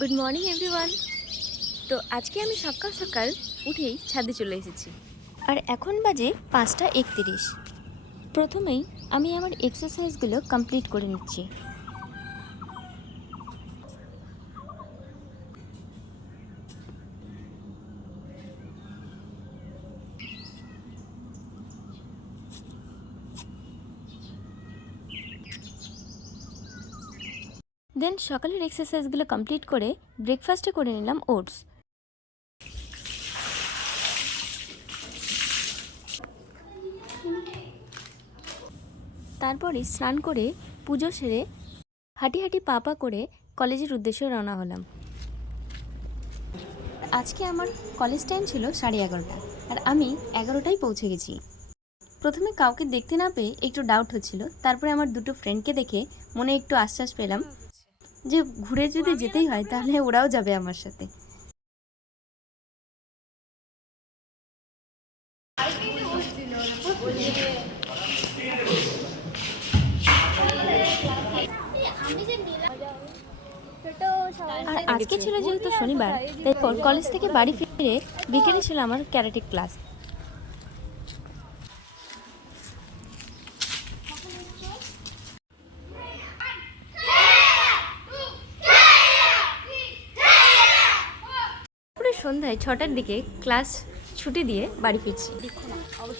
Good morning everyone. তো আজকে আমি সকাল সকাল উঠেই ছাদে চলে এসেছি আর এখন বাজে 5:31। প্রথমেই আমি আমার এক্সারসাইজগুলো কমপ্লিট করে নিচ্ছি। দেন সকালের এক্সারসাইজগুলো কমপ্লিট করে ব্রেকফাস্টে করে নিলাম ওটস। তারপরে স্নান করে পুজো সেরে হাঁটি হাঁটি পা পা করে কলেজের উদ্দেশ্যে রওনা হলাম। আজকে আমার কলেজ টাইম ছিল 11:30 আর আমি 11টায় পৌঁছে গেছি। প্রথমে কাউকে দেখতে না পেয়ে একটু ডাউট হচ্ছিল, তারপরে আমার দুটো ফ্রেন্ডকে দেখে মনে একটু আশ্বাস পেলাম যে ঘুরে যদি যেতেই হয় তাহলে ওরাও যাবে আমার সাথে। আর আজকে ছিল যেহেতু শনিবার, তারপর কলেজ থেকে বাড়ি ফিরে বিকেলে ছিল আমার ক্যারাটে ক্লাস। সন্ধ্যায় 6টার দিকে ক্লাস ছুটি দিয়ে বাড়ি ফিরছি।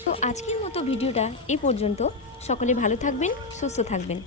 তো আজকের মতো ভিডিওটা এই পর্যন্ত। সকলে ভালো থাকবেন, সুস্থ থাকবেন।